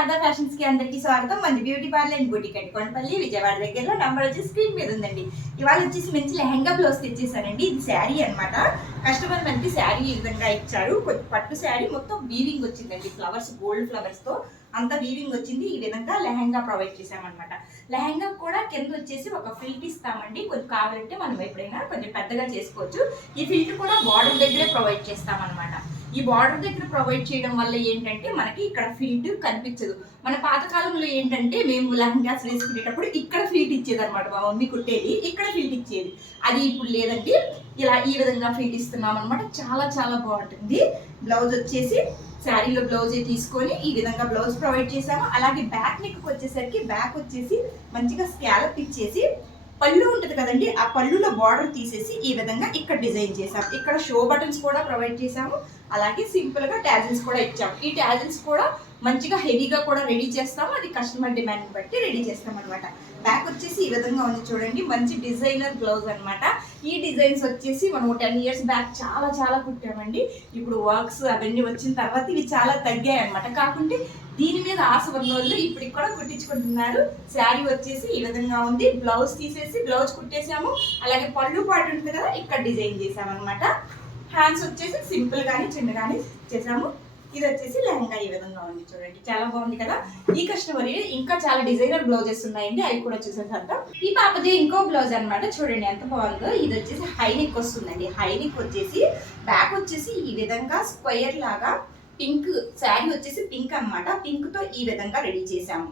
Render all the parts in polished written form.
Sharada fashions కి అందరికీ స్వాగతం. మంది బ్యూటీ పార్లర్ అండ్ బూటీ కొండపల్లి విజయవాడ దగ్గరలో నంబర్ వచ్చి స్క్రీన్ మీద ఉందండి. ఇవాళ వచ్చేసి మంచి లెహంగా బ్లౌజ్ తెచ్చేసానండి. ఇది శారీ అనమాట. కస్టమర్ మనకి శారీ ఈ విధంగా ఇచ్చారు. కొంచెం పట్టు శారీ మొత్తం వీవింగ్ వచ్చిందండి. ఫ్లవర్స్, గోల్డ్ ఫ్లవర్స్ తో అంతా వీవింగ్ వచ్చింది. ఈ విధంగా లెహంగా ప్రొవైడ్ చేసామన్నమాట. లెహంగా కూడా కింద వచ్చేసి ఒక ఫిల్ట్ ఇస్తామండి. కొంచెం కావాలంటే మనం ఎప్పుడైనా కొంచెం పెద్దగా చేసుకోవచ్చు. ఈ ఫిల్ట్ కూడా బార్డర్ దగ్గరే ప్రొవైడ్ చేస్తామన్నమాట. ఈ బార్డర్ దగ్గర ప్రొవైడ్ చేయడం వల్ల ఏంటంటే మనకి ఇక్కడ ఫిల్ట్ కనిపించదు. మన పాతకాలంలో ఏంటంటే మేము లెహంగాస్ వేసుకునేటప్పుడు ఇక్కడ ఫిల్ట్ ఇచ్చేది అనమాట. మా మమ్మీ కుట్టేది ఇక్కడ ఫిల్ట్ ఇచ్చేది. అది ఇప్పుడు లేదండి. ఇలా ఈ విధంగా ఫిల్ట్ ఇస్తున్నాం అనమాట. చాలా చాలా బాగుంటుంది. బ్లౌజ్ వచ్చేసి శారీలో బ్లౌజ్ తీసుకొని ఈ విధంగా బ్లౌజ్ ప్రొవైడ్ చేసాము. అలాగే బ్యాక్ నెక్ వచ్చేసరికి బ్యాక్ వచ్చేసి మంచిగా స్కాలప్ ఇచ్చేసి పళ్ళు ఉంటుంది కదండి, ఆ పళ్ళులో బార్డర్ తీసేసి ఈ విధంగా ఇక్కడ డిజైన్ చేసాం. ఇక్కడ షో బటన్స్ కూడా ప్రొవైడ్ చేసాము. అలాగే సింపుల్ గా ట్యాజిల్స్ కూడా ఇచ్చాము. ఈ ట్యాజిల్స్ కూడా మంచిగా హెవీగా కూడా రెడీ చేస్తాము. అది కస్టమర్ డిమాండ్ బట్టి రెడీ చేస్తాం అనమాట. బ్యాక్ వచ్చేసి ఈ విధంగా ఉంది చూడండి. మంచి డిజైనర్ బ్లౌజ్ అనమాట. ఈ డిజైన్స్ వచ్చేసి మనం 10 years బ్యాక్ చాలా చాలా కుట్టామండి. ఇప్పుడు వర్క్స్ అవన్నీ వచ్చిన తర్వాత ఇవి చాలా తగ్గాయి అనమాట. కాకుంటే దీని మీద ఆశ ఉన్న వాళ్ళు ఇప్పటికి కూడా కుట్టించుకుంటున్నారు. శారీ వచ్చేసి ఈ విధంగా ఉంది. బ్లౌజ్ తీసేసి బ్లౌజ్ కుట్టేసాము. అలాగే పళ్ళు పాటు ఉంటుంది కదా, ఇక్కడ డిజైన్ చేసామన్నమాట. హ్యాండ్స్ వచ్చేసి సింపుల్ గానీ చిన్నగానే చేసాము. ఇది వచ్చేసి లెహంగా ఈ విధంగా ఉంది చూడండి. చాలా బాగుంది కదా. ఈ కస్టమర్ ఇంకా చాలా డిజైనర్ బ్లౌజెస్ ఉన్నాయండి, అవి కూడా చూసేసాక. ఈ పాపది ఇంకో బ్లౌజ్ అనమాట. చూడండి ఎంత బాగుందో. ఇది వచ్చేసి హై నెక్ వస్తుందండి. హై నెక్ వచ్చేసి బ్యాక్ వచ్చేసి ఈ విధంగా స్క్వేర్ లాగా పింక్, శారీ వచ్చేసి పింక్ అనమాట. పింక్ తో ఈ విధంగా రెడీ చేసాము.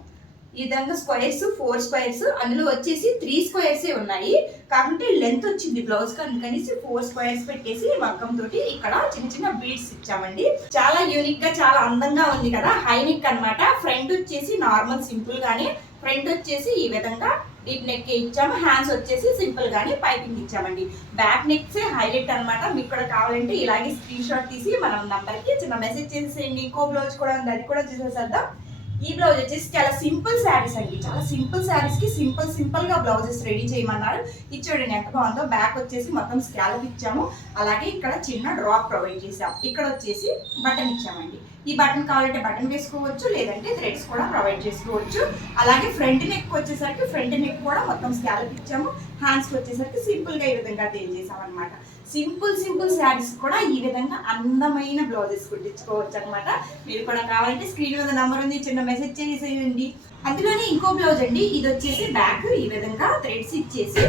ఈ విధంగా స్క్వేర్స్ 4 స్క్వేర్స్, అందులో వచ్చేసి 3 స్క్వేర్స్ ఉన్నాయి. కాకుంటే లెంత్ వచ్చింది బ్లౌజ్ కి, అందుకని 4 స్క్వేర్స్ పెట్టేసి మగ్గం తోటి ఇక్కడ చిన్న చిన్న బీడ్స్ ఇచ్చామండి. చాలా యూనిక్ గా చాలా అందంగా ఉంది కదా. హై నెక్ అనమాట. ఫ్రంట్ వచ్చేసి నార్మల్ సింపుల్ గానే, ఫ్రంట్ వచ్చేసి ఈ విధంగా డీప్ నెక్ ఇచ్చాము. హ్యాండ్స్ వచ్చేసి సింపుల్ గానే పైపింగ్ ఇచ్చామండి. బ్యాక్ నెక్స్ హైలైట్ అనమాట. మీకు కూడా కావాలంటే ఇలాగే స్క్రీన్ షాట్ తీసి మనం నంబర్ కి చిన్న మెసేజ్ చేసేయండి. ఇంకో బ్లౌజ్ కూడా ఉంది, అది కూడా చూసేసేద్దాం. ఈ బ్లౌజ్ వచ్చేసి చాలా సింపుల్ శారీస్ అండి. చాలా సింపుల్ శారీస్ కి సింపుల్ గా బ్లౌజెస్ రెడీ చేయమన్నారు. ఇది చూడండి ఎంత బాగుందో. బ్యాక్ వచ్చేసి మొత్తం స్కాలప్ ఇచ్చాము. అలాగే ఇక్కడ చిన్న డ్రాప్ ప్రొవైడ్ చేసాం. ఇక్కడ వచ్చేసి బటన్ ఇచ్చామండి. ఈ బటన్ కావాలంటే బటన్ వేసుకోవచ్చు, లేదంటే థ్రెడ్స్ కూడా ప్రొవైడ్ చేసుకోవచ్చు. అలాగే ఫ్రంట్ నెక్ వచ్చేసరికి ఫ్రంట్ నెక్ కూడా మొత్తం స్కాలప్ ఇచ్చాము. హ్యాండ్స్ వచ్చేసరికి సింపుల్ గా ఈ విధంగా తేల్ చేసాం అనమాట. సింపుల్ శారీస్ కూడా ఈ విధంగా అందమైన బ్లౌజెస్ కుట్టించుకోవచ్చు అనమాట. మీరు కూడా కావాలంటే స్క్రీన్ మీద నంబర్ ఉంది, చిన్న మెసేజ్ చేసేయండి. అందులోనే ఇంకో బ్లౌజ్ అండి. ఇది వచ్చేసి బ్యాక్ ఈ విధంగా థ్రెడ్స్ ఇచ్చేసి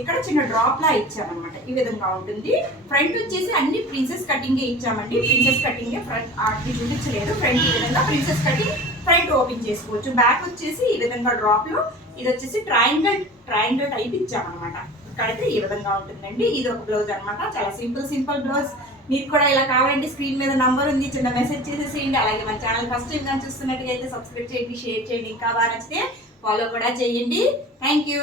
ఇక్కడ చిన్న డ్రాప్ లా ఇచ్చామన్నమాట. ఈ విధంగా ఉంటుంది. ఫ్రంట్ వచ్చేసి అన్ని ప్రిన్సెస్ కటింగ్ ఇచ్చామండి. ప్రిన్సెస్ కటింగ్ ఫ్రంట్ ఆర్టి చూపించలేదు. ఫ్రంట్ ఈ విధంగా ప్రిన్సెస్ కటింగ్, ఫ్రంట్ ఓపెన్ చేసుకోవచ్చు. బ్యాక్ వచ్చేసి ఈ విధంగా డ్రాప్ లో ఇది వచ్చేసి ట్రయాంగిల్ టైప్ ఇచ్చామన్నమాట. ఇక్కడైతే ఈ విధంగా ఉంటుందండి. ఇది ఒక బ్లౌజ్ అనమాట. చాలా సింపుల్ బ్లౌజ్. మీకు కూడా ఇలా కావాలంటే స్క్రీన్ మీద నంబర్ ఉంది, చిన్న మెసేజ్ చేసేసేయండి. అలాగే మన ఛానల్ ఫస్ట్ టైం చూస్తున్నట్టుగా అయితే సబ్స్క్రైబ్ చేయండి, షేర్ చేయండి. ఇంకా బాగా నచ్చితే ఫాలో కూడా చేయండి. Thank you.